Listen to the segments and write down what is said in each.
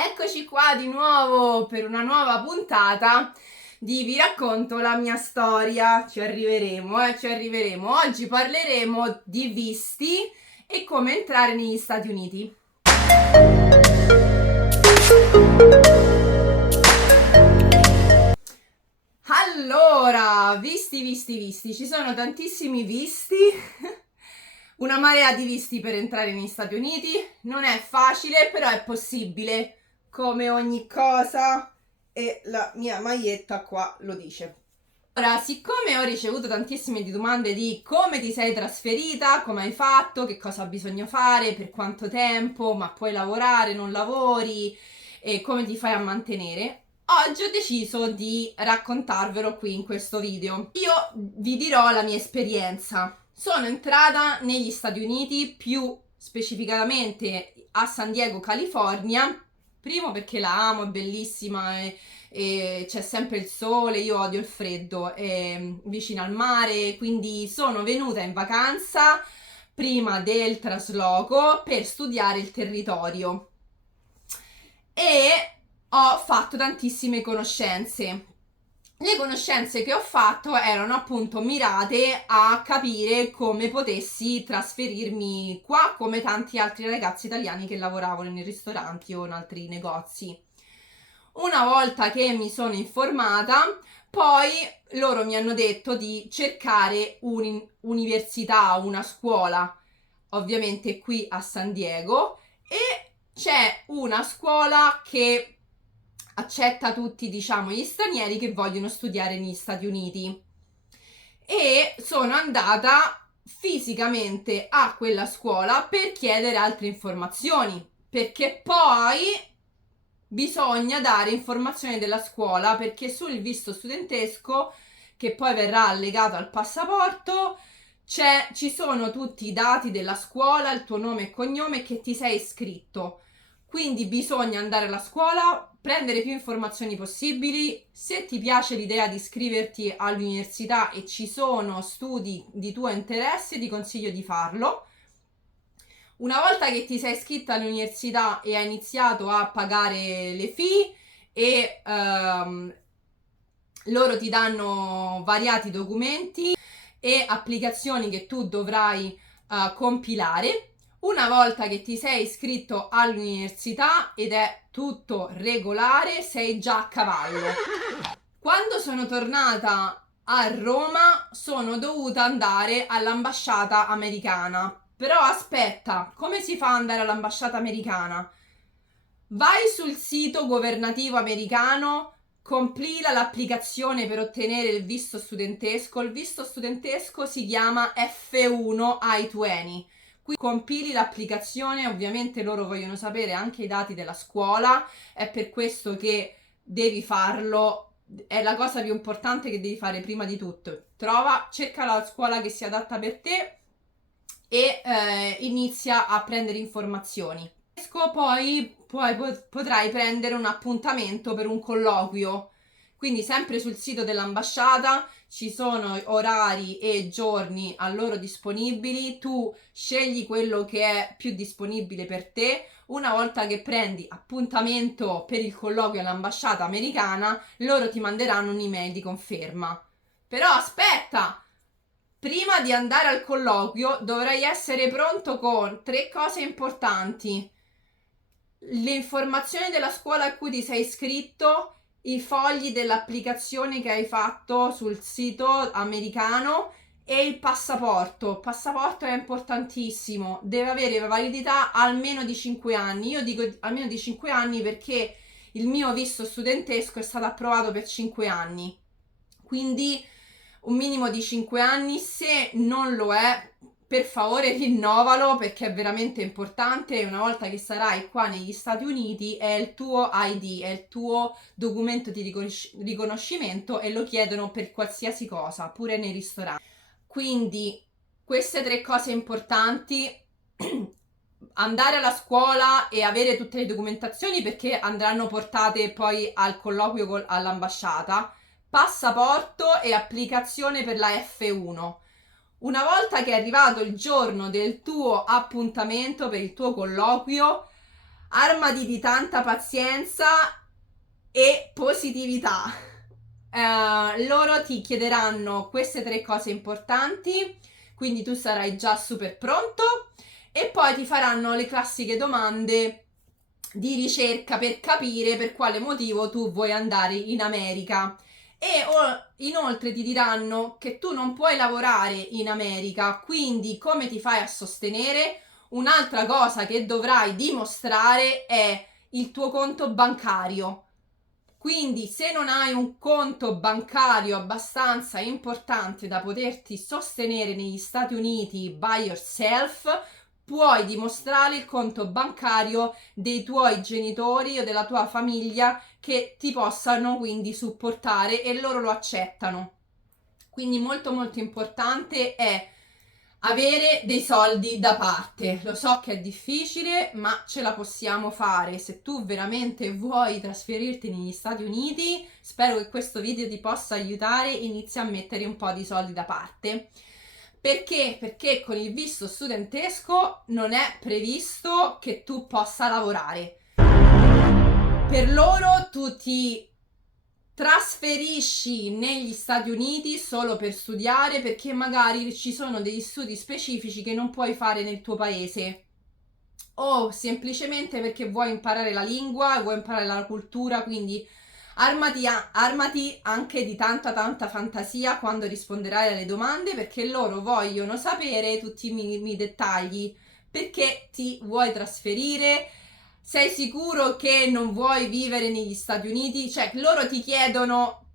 Eccoci qua di nuovo per una nuova puntata di Vi racconto la mia storia. Ci arriveremo. Oggi parleremo di visti e come entrare negli Stati Uniti. Allora, visti, ci sono tantissimi visti, una marea di visti per entrare negli Stati Uniti. Non è facile, però è possibile, come ogni cosa, e la mia maglietta qua lo dice. Ora, siccome ho ricevuto tantissime domande di come ti sei trasferita, come hai fatto, che cosa bisogna fare, per quanto tempo, ma puoi lavorare, non lavori, e come ti fai a mantenere, oggi ho deciso di raccontarvelo qui in questo video. Io vi dirò la mia esperienza. Sono entrata negli Stati Uniti, più specificamente a San Diego, California. Primo perché la amo, è bellissima e c'è sempre il sole, io odio il freddo, è vicino al mare, quindi sono venuta in vacanza prima del trasloco per studiare il territorio e ho fatto tantissime conoscenze. Le conoscenze che ho fatto erano appunto mirate a capire come potessi trasferirmi qua, come tanti altri ragazzi italiani che lavoravano nei ristoranti o in altri negozi. Una volta che mi sono informata, poi loro mi hanno detto di cercare un'università, una scuola, ovviamente qui a San Diego, e c'è una scuola che accetta tutti, diciamo, gli stranieri che vogliono studiare negli Stati Uniti. E sono andata fisicamente a quella scuola per chiedere altre informazioni, perché poi bisogna dare informazioni della scuola, perché sul visto studentesco, che poi verrà allegato al passaporto, ci sono tutti i dati della scuola, il tuo nome e cognome, che ti sei iscritto. Quindi bisogna andare alla scuola, prendere più informazioni possibili. Se ti piace l'idea di iscriverti all'università e ci sono studi di tuo interesse, ti consiglio di farlo. Una volta che ti sei iscritta all'università e hai iniziato a pagare le fee e loro ti danno variati documenti e applicazioni che tu dovrai compilare. Una volta che ti sei iscritto all'università ed è tutto regolare, sei già a cavallo. Quando sono tornata a Roma sono dovuta andare all'ambasciata americana. Però aspetta, come si fa ad andare all'ambasciata americana? Vai sul sito governativo americano, complila l'applicazione per ottenere il visto studentesco. Il visto studentesco si chiama F1 I-20. Qui compili l'applicazione, ovviamente loro vogliono sapere anche i dati della scuola, è per questo che devi farlo, è la cosa più importante che devi fare prima di tutto. Cerca la scuola che si adatta per te e inizia a prendere informazioni. Poi potrai prendere un appuntamento per un colloquio. Quindi sempre sul sito dell'ambasciata ci sono orari e giorni a loro disponibili, tu scegli quello che è più disponibile per te. Una volta che prendi appuntamento per il colloquio all'ambasciata americana, loro ti manderanno un'email di conferma. Però aspetta! Prima di andare al colloquio dovrai essere pronto con 3 cose importanti: le informazioni della scuola a cui ti sei iscritto, i fogli dell'applicazione che hai fatto sul sito americano e il passaporto. Il passaporto è importantissimo, deve avere validità almeno di 5 anni. Io dico almeno di 5 anni perché il mio visto studentesco è stato approvato per 5 anni. Quindi un minimo di 5 anni. Se non lo è, per favore rinnovalo, perché è veramente importante. Una volta che sarai qua negli Stati Uniti è il tuo ID, è il tuo documento di riconoscimento e lo chiedono per qualsiasi cosa, pure nei ristoranti. Quindi queste 3 cose importanti: andare alla scuola e avere tutte le documentazioni, perché andranno portate poi al colloquio all'ambasciata, passaporto e applicazione per la F1. Una volta che è arrivato il giorno del tuo appuntamento per il tuo colloquio, armati di tanta pazienza e positività. Loro ti chiederanno queste 3 cose importanti, quindi tu sarai già super pronto, e poi ti faranno le classiche domande di ricerca per capire per quale motivo tu vuoi andare in America. E inoltre ti diranno che tu non puoi lavorare in America, quindi come ti fai a sostenere? Un'altra cosa che dovrai dimostrare è il tuo conto bancario. Quindi se non hai un conto bancario abbastanza importante da poterti sostenere negli Stati Uniti by yourself, puoi dimostrare il conto bancario dei tuoi genitori o della tua famiglia che ti possano quindi supportare, e loro lo accettano. Quindi molto molto importante è avere dei soldi da parte. Lo so che è difficile, ma ce la possiamo fare. Se tu veramente vuoi trasferirti negli Stati Uniti, spero che questo video ti possa aiutare. Inizia a mettere un po' di soldi da parte. Perché? Perché con il visto studentesco non è previsto che tu possa lavorare. Per loro tu ti trasferisci negli Stati Uniti solo per studiare, perché magari ci sono degli studi specifici che non puoi fare nel tuo paese, o semplicemente perché vuoi imparare la lingua, vuoi imparare la cultura. Quindi armati anche di tanta fantasia quando risponderai alle domande, perché loro vogliono sapere tutti i minimi dettagli. Perché ti vuoi trasferire? Sei sicuro che non vuoi vivere negli Stati Uniti? Cioè, loro ti chiedono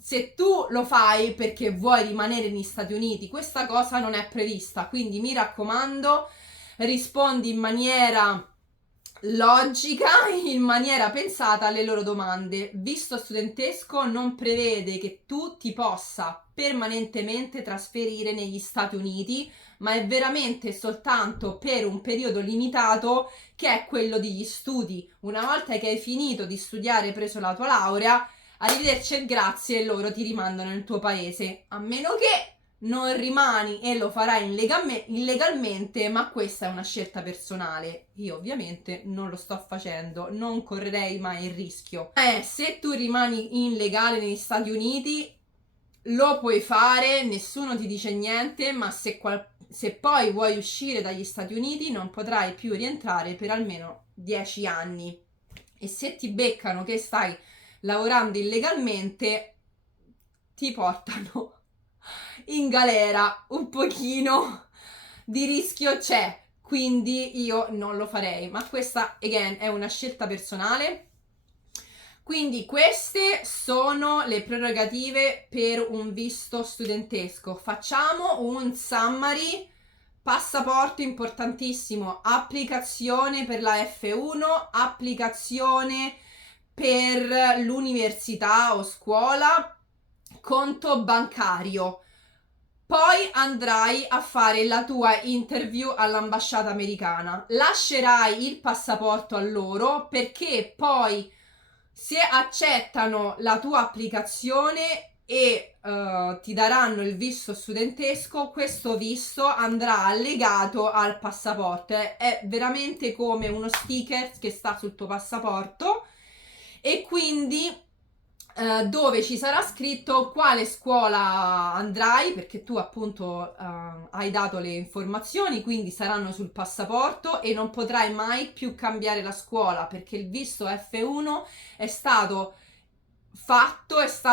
se tu lo fai perché vuoi rimanere negli Stati Uniti. Questa cosa non è prevista, quindi mi raccomando, rispondi in maniera logica, in maniera pensata alle loro domande. Visto studentesco non prevede che tu ti possa permanentemente trasferire negli Stati Uniti, ma è veramente soltanto per un periodo limitato, che è quello degli studi. Una volta che hai finito di studiare e preso la tua laurea, arrivederci e grazie, loro ti rimandano nel tuo paese, a meno che non rimani e lo farai illegalmente, ma questa è una scelta personale. Io ovviamente non lo sto facendo, non correrei mai il rischio. Se tu rimani illegale negli Stati Uniti, lo puoi fare, nessuno ti dice niente, ma se poi vuoi uscire dagli Stati Uniti non potrai più rientrare per almeno 10 anni. E se ti beccano che stai lavorando illegalmente, ti portano in galera. Un pochino di rischio c'è, quindi io non lo farei, ma questa again è una scelta personale. Quindi queste sono le prerogative per un visto studentesco. Facciamo un summary. Passaporto importantissimo, applicazione per la F1, applicazione per l'università o scuola, conto bancario. Poi andrai a fare la tua interview all'ambasciata americana. Lascerai il passaporto a loro, perché poi se accettano la tua applicazione e ti daranno il visto studentesco, questo visto andrà allegato al passaporto. È veramente come uno sticker che sta sul tuo passaporto, e quindi dove ci sarà scritto quale scuola andrai, perché tu appunto hai dato le informazioni, quindi saranno sul passaporto e non potrai mai più cambiare la scuola, perché il visto F1 è stato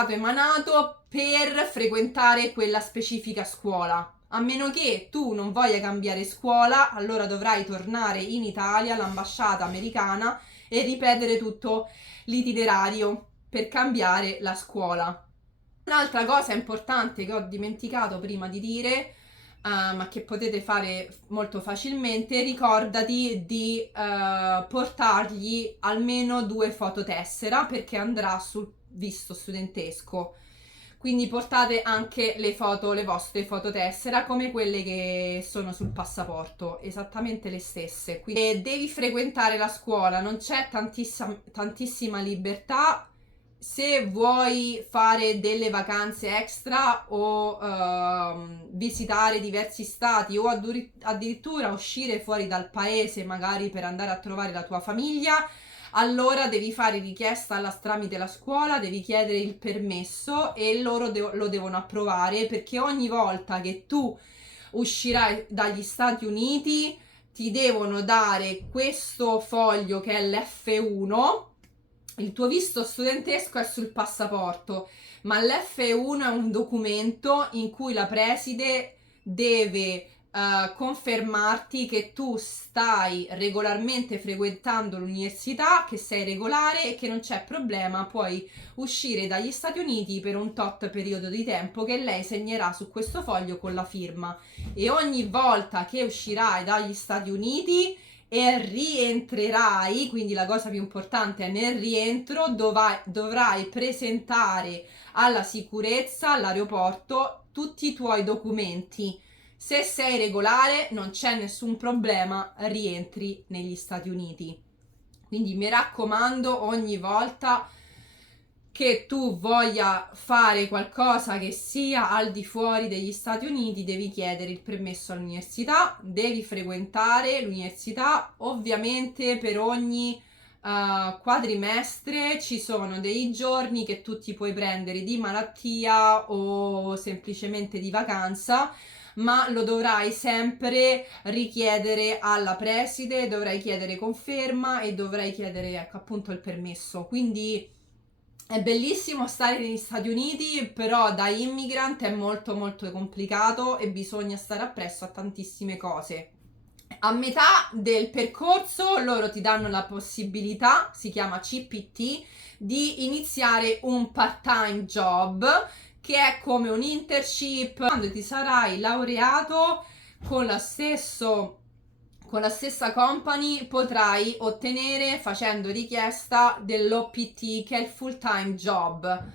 emanato per frequentare quella specifica scuola. A meno che tu non voglia cambiare scuola, allora dovrai tornare in Italia, all'ambasciata americana, e ripetere tutto l'itinerario per cambiare la scuola. Un'altra cosa importante che ho dimenticato prima di dire, ma che potete fare molto facilmente, ricordati di portargli almeno 2 fototessera, perché andrà sul visto studentesco. Quindi portate anche le vostre fototessera, come quelle che sono sul passaporto, esattamente le stesse. Quindi devi frequentare la scuola, non c'è tantissima libertà, se vuoi fare delle vacanze extra o visitare diversi stati o addirittura uscire fuori dal paese magari per andare a trovare la tua famiglia, allora devi fare richiesta tramite la scuola, devi chiedere il permesso e loro lo devono approvare, perché ogni volta che tu uscirai dagli Stati Uniti ti devono dare questo foglio che è l'F1. Il tuo visto studentesco è sul passaporto, ma l'F1 è un documento in cui la preside deve confermarti che tu stai regolarmente frequentando l'università, che sei regolare e che non c'è problema, puoi uscire dagli Stati Uniti per un tot periodo di tempo che lei segnerà su questo foglio con la firma. E ogni volta che uscirai dagli Stati Uniti e rientrerai, quindi la cosa più importante è nel rientro dovrai presentare alla sicurezza, all'aeroporto, tutti i tuoi documenti. Se sei regolare non c'è nessun problema, rientri negli Stati Uniti. Quindi mi raccomando, ogni volta che tu voglia fare qualcosa che sia al di fuori degli Stati Uniti, devi chiedere il permesso all'università, devi frequentare l'università. Ovviamente per ogni quadrimestre ci sono dei giorni che tu ti puoi prendere di malattia o semplicemente di vacanza, ma lo dovrai sempre richiedere alla preside, dovrai chiedere conferma e dovrai chiedere, ecco, appunto il permesso. Quindi è bellissimo stare negli Stati Uniti, però da immigrant è molto molto complicato e bisogna stare appresso a tantissime cose. A metà del percorso loro ti danno la possibilità, si chiama CPT, di iniziare un part-time job che è come un internship. Quando ti sarai laureato con la stessa company potrai ottenere, facendo richiesta, dell'OPT, che è il full time job.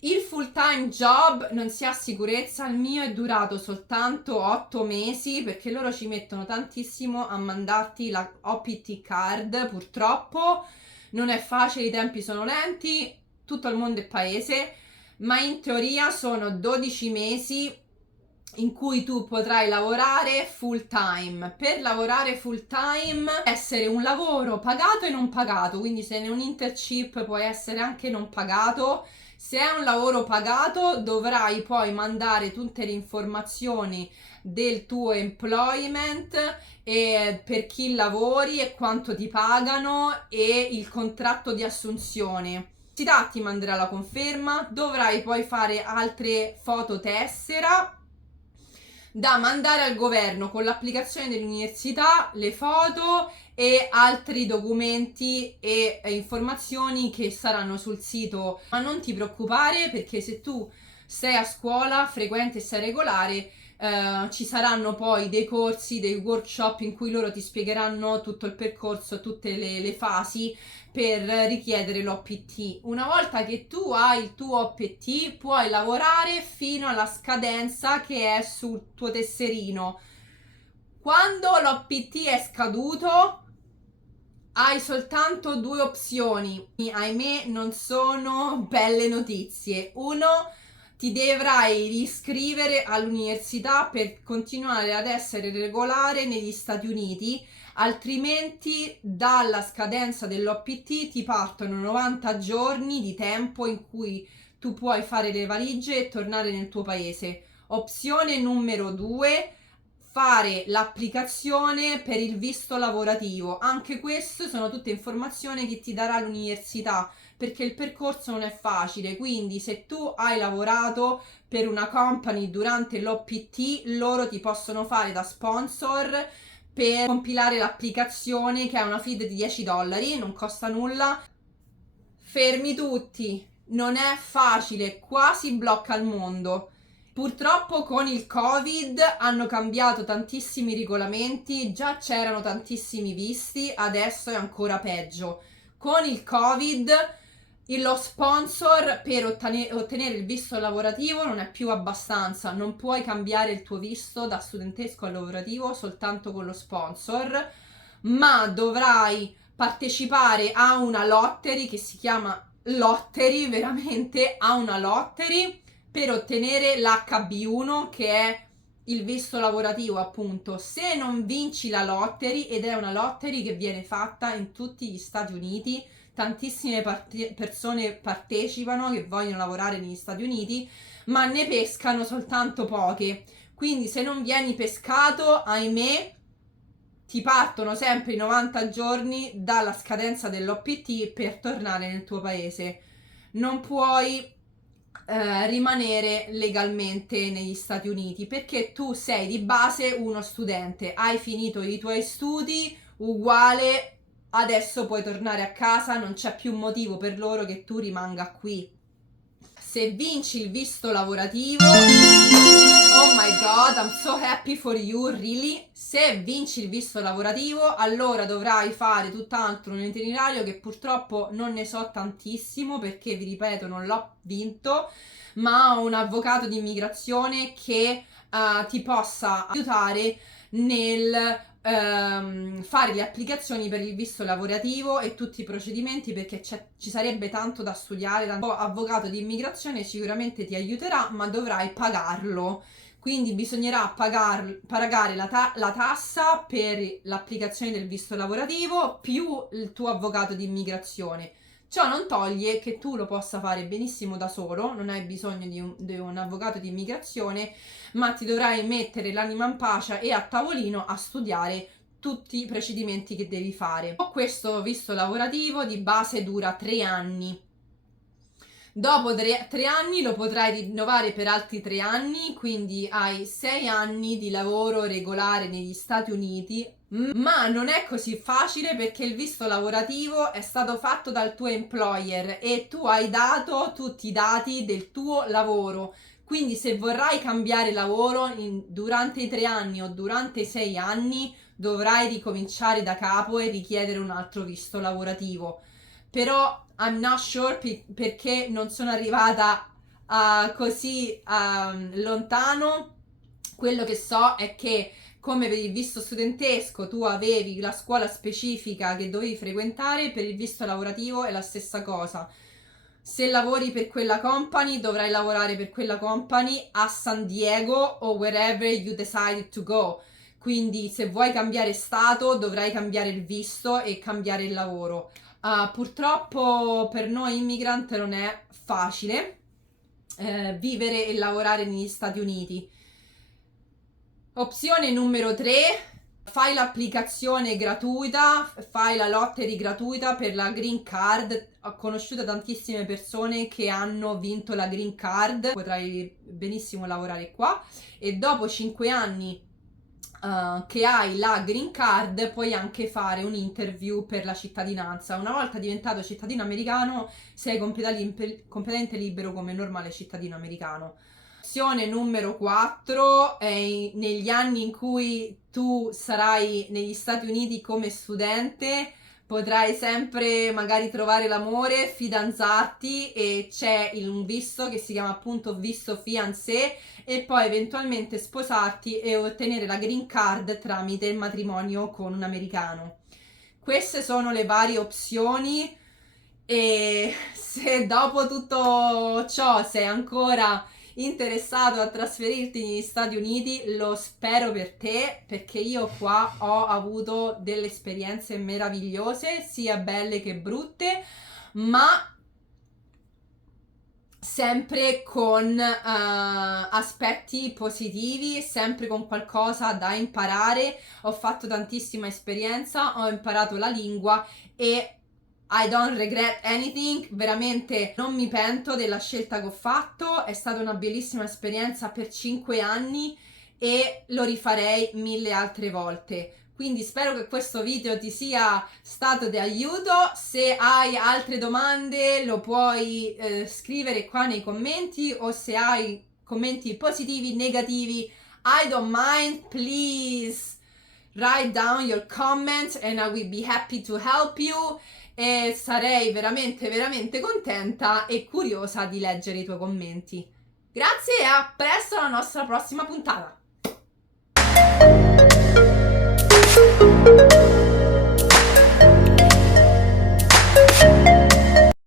Il full time job non si ha sicurezza, il mio è durato soltanto 8 mesi perché loro ci mettono tantissimo a mandarti la OPT card. Purtroppo non è facile, i tempi sono lenti, tutto il mondo è paese, ma in teoria sono 12 mesi in cui tu potrai lavorare full time. Per lavorare full time essere un lavoro pagato e non pagato, quindi se è un internship puoi essere anche non pagato. Se è un lavoro pagato dovrai poi mandare tutte le informazioni del tuo employment e per chi lavori e quanto ti pagano e il contratto di assunzione. L'università ti manderà la conferma, dovrai poi fare altre fototessera da mandare al governo con l'applicazione dell'università, le foto e altri documenti e informazioni che saranno sul sito. Ma non ti preoccupare, perché se tu sei a scuola, frequenti e sei regolare, ci saranno poi dei corsi, dei workshop in cui loro ti spiegheranno tutto il percorso, tutte le fasi per richiedere l'OPT. Una volta che tu hai il tuo OPT puoi lavorare fino alla scadenza che è sul tuo tesserino. Quando l'OPT è scaduto hai soltanto due opzioni. Ahimè, non sono belle notizie. Uno, ti dovrai riscrivere all'università per continuare ad essere regolare negli Stati Uniti, altrimenti dalla scadenza dell'OPT ti partono 90 giorni di tempo in cui tu puoi fare le valigie e tornare nel tuo paese. Opzione numero 2, fare l'applicazione per il visto lavorativo. Anche queste sono tutte informazioni che ti darà l'università, perché il percorso non è facile. Quindi se tu hai lavorato per una company durante l'OPT, loro ti possono fare da sponsor per compilare l'applicazione, che è una fee di $10, non costa nulla. Fermi tutti, non è facile, quasi blocca il mondo. Purtroppo con il Covid hanno cambiato tantissimi regolamenti, già c'erano tantissimi visti, adesso è ancora peggio. Con il Covid lo sponsor per ottenere il visto lavorativo non è più abbastanza, non puoi cambiare il tuo visto da studentesco a lavorativo soltanto con lo sponsor, ma dovrai partecipare a una lottery che si chiama lottery, veramente a una lottery per ottenere l'HB1, che è il visto lavorativo, appunto. Se non vinci la lottery, ed è una lottery che viene fatta in tutti gli Stati Uniti, tantissime persone partecipano che vogliono lavorare negli Stati Uniti, ma ne pescano soltanto poche. Quindi se non vieni pescato, ahimè, ti partono sempre i 90 giorni dalla scadenza dell'OPT per tornare nel tuo paese. Non puoi rimanere legalmente negli Stati Uniti perché tu sei di base uno studente, hai finito i tuoi studi, uguale, adesso puoi tornare a casa, non c'è più motivo per loro che tu rimanga qui. Se vinci il visto lavorativo, oh my god, I'm so happy for you, really. Se vinci il visto lavorativo, allora dovrai fare tutt'altro un itinerario che purtroppo non ne so tantissimo perché, vi ripeto, non l'ho vinto, ma ho un avvocato di immigrazione che ti possa aiutare nel fare le applicazioni per il visto lavorativo e tutti i procedimenti, perché ci sarebbe tanto da studiare. Avvocato di immigrazione sicuramente ti aiuterà, ma dovrai pagarlo, quindi bisognerà pagare la tassa per l'applicazione del visto lavorativo più il tuo avvocato di immigrazione. Ciò non toglie che tu lo possa fare benissimo da solo, non hai bisogno di un avvocato di immigrazione, ma ti dovrai mettere l'anima in pace e a tavolino a studiare tutti i procedimenti che devi fare. Questo visto lavorativo di base dura 3 anni. Dopo 3 anni lo potrai rinnovare per altri 3 anni, quindi hai 6 anni di lavoro regolare negli Stati Uniti, ma non è così facile perché il visto lavorativo è stato fatto dal tuo employer e tu hai dato tutti i dati del tuo lavoro. Quindi se vorrai cambiare lavoro durante i 3 anni o durante i 6 anni, dovrai ricominciare da capo e richiedere un altro visto lavorativo. Però I'm not sure perché non sono arrivata così lontano. Quello che so è che, come per il visto studentesco, tu avevi la scuola specifica che dovevi frequentare, per il visto lavorativo è la stessa cosa. Se lavori per quella company, dovrai lavorare per quella company a San Diego o wherever you decided to go. Quindi se vuoi cambiare stato, dovrai cambiare il visto e cambiare il lavoro. Purtroppo per noi immigrant non è facile vivere e lavorare negli Stati Uniti. Opzione numero 3, fai l'applicazione gratuita, fai la lottery gratuita per la green card. Ho conosciuto tantissime persone che hanno vinto la green card, potrai benissimo lavorare qua e dopo 5 anni che hai la green card puoi anche fare un interview per la cittadinanza. Una volta diventato cittadino americano sei completamente libero come normale cittadino americano. Opzione numero 4 è negli anni in cui tu sarai negli Stati Uniti come studente, potrai sempre magari trovare l'amore, fidanzarti e c'è un visto che si chiama appunto visto fiancé e poi eventualmente sposarti e ottenere la green card tramite il matrimonio con un americano. Queste sono le varie opzioni e se dopo tutto ciò sei ancora interessato a trasferirti negli Stati Uniti, lo spero per te, perché io qua ho avuto delle esperienze meravigliose, sia belle che brutte, ma sempre con aspetti positivi, sempre con qualcosa da imparare. Ho fatto tantissima esperienza, ho imparato la lingua e I don't regret anything, veramente non mi pento della scelta che ho fatto, è stata una bellissima esperienza per 5 anni e lo rifarei 1000 altre volte. Quindi spero che questo video ti sia stato di aiuto. Se hai altre domande lo puoi scrivere qua nei commenti, o se hai commenti positivi, negativi, I don't mind, please write down your comments and I will be happy to help you. E sarei veramente veramente contenta e curiosa di leggere i tuoi commenti. Grazie e a presto alla nostra prossima puntata.